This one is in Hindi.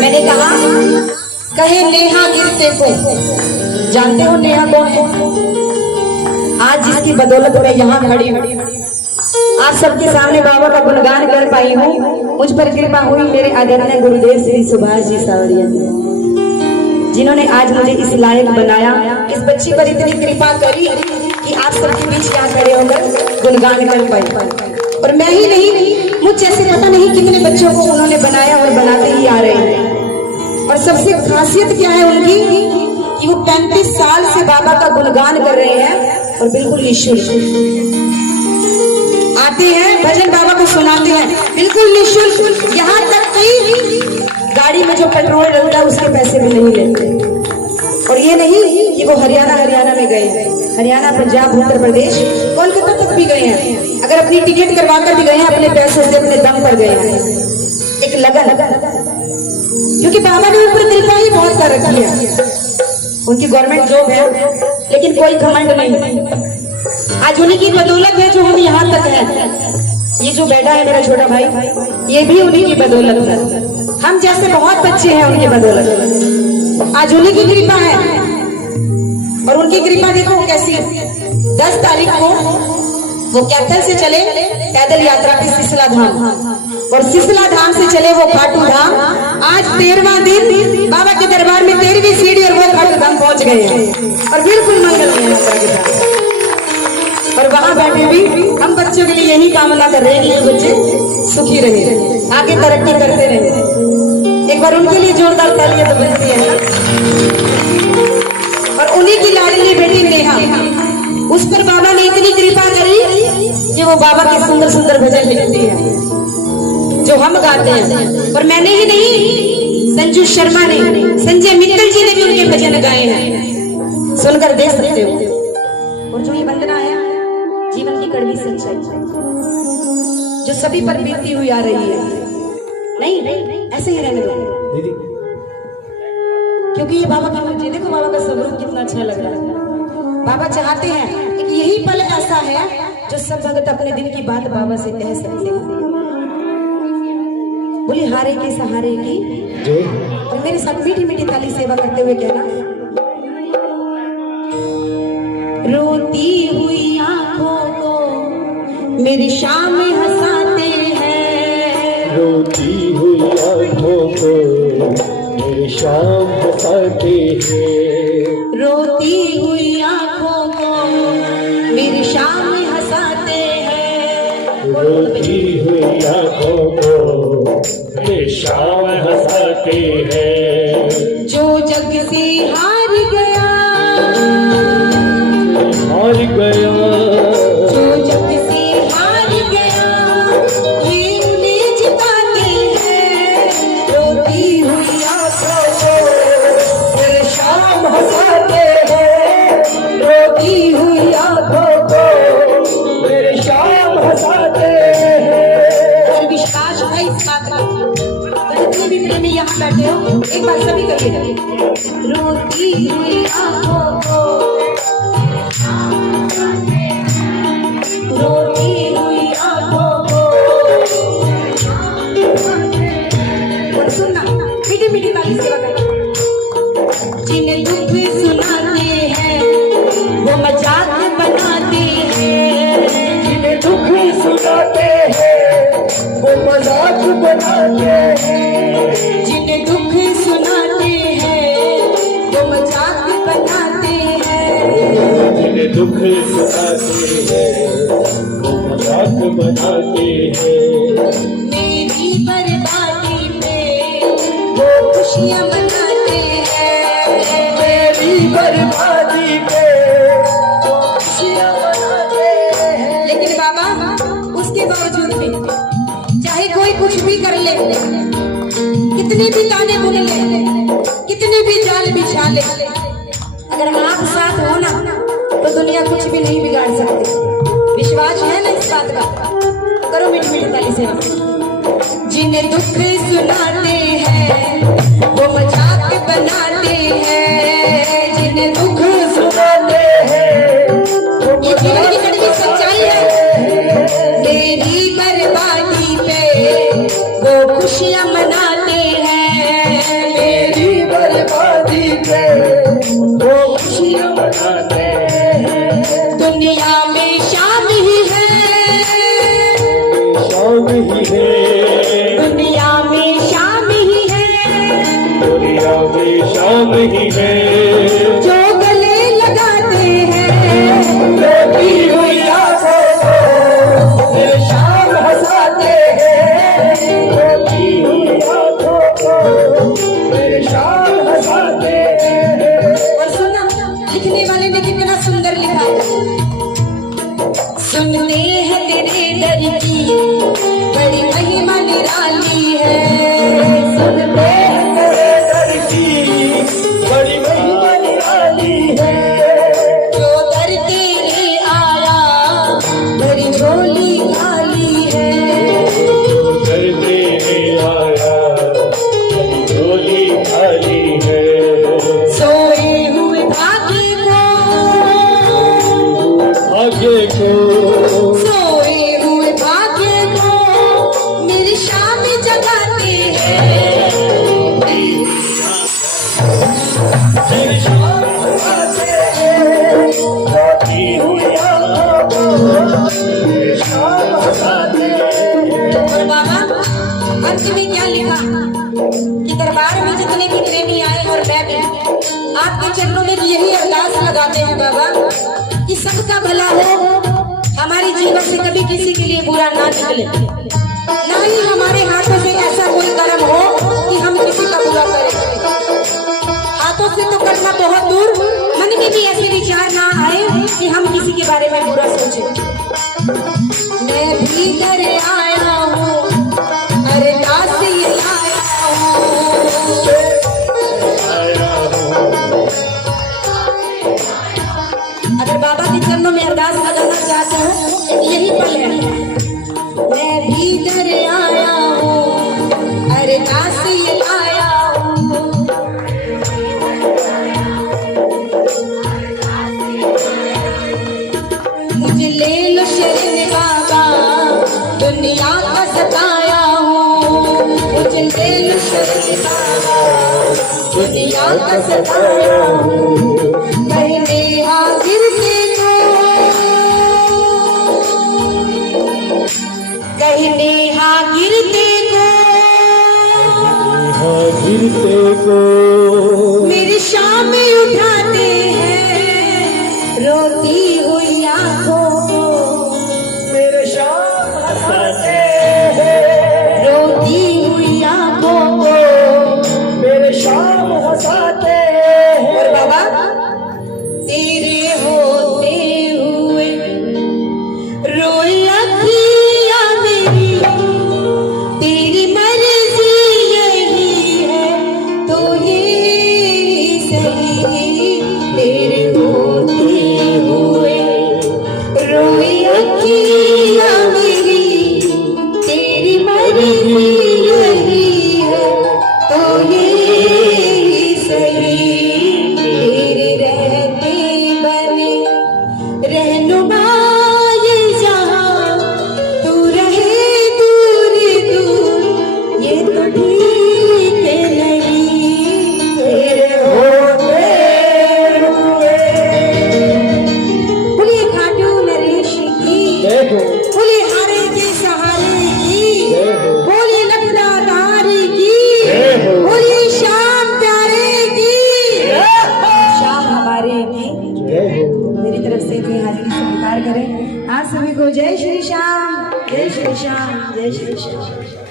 मैंने कहा कहे नेहा गिरते को, जानते हो नेहा कौन है? आज जिसकी बदौलत मैं यहाँ खड़ी हूँ, आप सबके सामने बाबा का गुणगान कर पाई हूँ, मुझ पर कृपा हुई मेरे आदरणीय गुरुदेव श्री सुभाष जी सावरिया, जिन्होंने आज मुझे इस लायक बनाया। इस बच्ची पर इतनी कृपा करी कि आप सबके बीच यहाँ खड़े होकर गुणगान कर पाई। और मैं ही नहीं, मुझ जैसे पता नहीं कितने बच्चों को उन्होंने बनाया और बनाते ही आ रहे हैं। और सबसे खासियत क्या है उनकी कि वो 35 साल से बाबा का गुणगान कर रहे हैं और बिल्कुल निःशुल्क आते हैं, भजन बाबा को सुनाते हैं बिल्कुल निःशुल्क। यहाँ तक कि गाड़ी में जो पेट्रोल डलता है उसके पैसे भी नहीं लेते। और ये नहीं कि वो हरियाणा में गए, हरियाणा, पंजाब, उत्तर प्रदेश, कोलकाता तक भी गए हैं। अगर अपनी टिकट करवा कर भी गए हैं, अपने पैसों से, अपने दम पर गए हैं। एक लगन, क्योंकि बाबा ने ऊपर कृपा ही बहुत कर रखी है। उनकी गवर्नमेंट जॉब है, लेकिन कोई घमंड नहीं। आज उन्हीं की बदौलत है जो हम यहाँ तक है। ये जो बैठा है मेरा छोटा भाई, ये भी उन्हीं की बदौलत है। हम जैसे बहुत बच्चे हैं उनकी बदौलत, आज उन्हीं की कृपा है। और उनकी कृपा देखो कैसी। 10 तारीख को वो कैथल से चले पैदल यात्रा पे सिसला धाम, और सिसला धाम से चले वो खाटू धाम। आज 13वां दिन बाबा के दरबार में 13वीं सीढ़ी और वो खाटू धाम पहुंच गए हैं और बिल्कुल मंगल यात्रा के साथ। और वहां बैठे भी हम बच्चों के लिए यही कामना कर रहे हैं कि ये बच्चे सुखी रहे, आगे तरक्की करते रहे। एक बार उनके लिए जोरदार तालियां तो बजती है। और उन्हीं की लाडली बेटी नेहा, उस पर बाबा ने इतनी कृपा करी कि वो बाबा के सुंदर सुंदर भजन लिखती है जो हम गाते हैं। और मैंने ही नहीं, संजू शर्मा ने, संजय मित्तल जी ने भी उनके भजन गाए हैं, सुनकर देख सकते हो। और जो ये वंदना है जीवन की कड़वी सच्चाई जो सभी पर बीतती हुई आ रही है, नहीं ऐसे ही रहने दो दीदी, क्योंकि ये बाबा की मर्जी। देखो बाबा का स्वरूप कितना अच्छा लग रहा है। बाबा चाहते हैं कि यही पल ऐसा है जो सब भगत अपने दिल की बात बाबा से कह सकते हैं। बोली हारे के सहारे की, और मेरे साथ मीठी मीठी ताली सेवा करते हुए कहना, रोती हुई आंखों को मेरी शाम में हंसाते हैं, रोती हुई आंखों को मेरी शाम हंसाते हैं, रोती हुई आंखों को मेरी शाम में हंसाते हैं, रोती हुई आंखों को मेरी शाम हंसाते हैं। जो जग से हार गया, हार गया, जो जग से हार गया, ये उन्हें जिताते हैं। रोती हुई आंखों को मेरी शाम हंसाते हैं, रोती हुई आंखों को मेरी शाम हंसाते हैं। और विश्वास है इस बात का, तो जितने भी प्रेमी यहाँ बैठे हो एक बार सभी करिएगा, रोती हुई आंखों को, रोती हुई आंखों को। और सुनना मीठी मीठी ताली सेवा करना, जिन्हें दुख सुनाते हैं वो मजाक बनाते हैं, जिन्हें दुख सुनाते हैं वो मजाक बनाते हैं, जिन्हें दुख सुनाते हैं वो मजाक बनाते हैं, जिन्हें दुख सुनाते हैं वो मजाक बनाते हैं। मेरी बर्बादी पे वो खुशियां मनाते हैं, मेरी बर्बादी पे वो खुशियां मनाते हैं। लेकिन बाबा उसके बावजूद भी चाहे कोई कुछ भी कर ले, कितनी भी ताने बुन ले, कितने भी जाल बिछा ले, अगर आप साथ हो ना तो दुनिया कुछ भी नहीं बिगाड़ सकती। विश्वास है ना इस बात का? करो मीठी मीठी ताली से। जिन्हें दुख सुनाते हैं वो मजाक बनाते हैं, जिन्हें दुख सुनाते हैं ये जीवन की कड़वी सच्चाई है। मेरी बर्बादी पे वो खुशियां मनाते हैं, नहीं है जो गले लगाते हैं रोती हुई आंखों को मेरे शाम हंसाते हैं रोती हुई आंखों को मेरे शाम हंसाते हैं। और सुना लिखने वाले ने कितना सुंदर लिखा है। सुनते हैं तेरे दर की बड़ी महिमा निराली है। सुनते हैं तेरे दर की बड़ी महिमा निराली है जो दर तेरे आया बड़ी झोली खाली है। करते हैं आया तेरी झोली खाली है सोए हुए भाग्य भाग्य को सोए हुए भाग्य को मेरी शाम जगाते हैं। मेरी शाम हंसाते हैं रोती हुई आंखों को मेरी शाम हंसाते हैं। और बाबा अंत में क्या लिखा कि दरबार में जितने भी प्रेमी आए और मैं भी आपके चरणों में यही अरदास लगाते हैं बाबा कि सबका भला हो, हमारे जीवन से कभी किसी के लिए बुरा ना निकले, ना ही हमारे हाथों से ऐसा कोई कर्म हो कि हम किसी का बुरा करें। हाथों से तो करना बहुत दूर, मन में भी ऐसे विचार ना आए कि हम किसी के बारे में बुरा सोचें। मैं भीतर आया हूँ अरदास ये आया हूँ। अगर बाबा के चरणों में अरदास लगाना चाहते हो यही पल है। मैं भीतर आया हूँ अरदास ये आया हूँ। मुझे ले लो शरण बाबा दुनिया का सताया हूँ। मुझे ले लो शरण बाबा दुनिया का सताया हूँ। कहने हाजिर देखो कहने हाजिर देखो हाँ गिरते को मेरी शाम उठाते हैं रोती हुई आंखों को। मेरे शाम हंसाते हैं रोती हुई आंखों को। मेरे शाम हंसाते हैं। और बाबा तेरे होते हुए रोई अखियां मेरी, तेरी मर्जी यही है तो ये सही। तेरे होते हुए रोई अखियां मेरी, तेरी मर्जी यही है तो ये सही। तेरे रहते बने रहनुमा ये जहां, तू रहे दूर दूर ये तो ठीक नहीं। तेरे होते हुए बोलिए खाटू नरेश की, देखो बोलिए हारे के सहारे की, जय हो। बोलिए लखदाधारी की, जय हो। बोलिए शाम प्यारे की, शाम हमारे की। जय हो। मेरी तरफ से इतनी हाजिरी स्वीकार करें। आप सभी को जय श्री श्याम, जय श्री श्याम, जय श्री श्याम।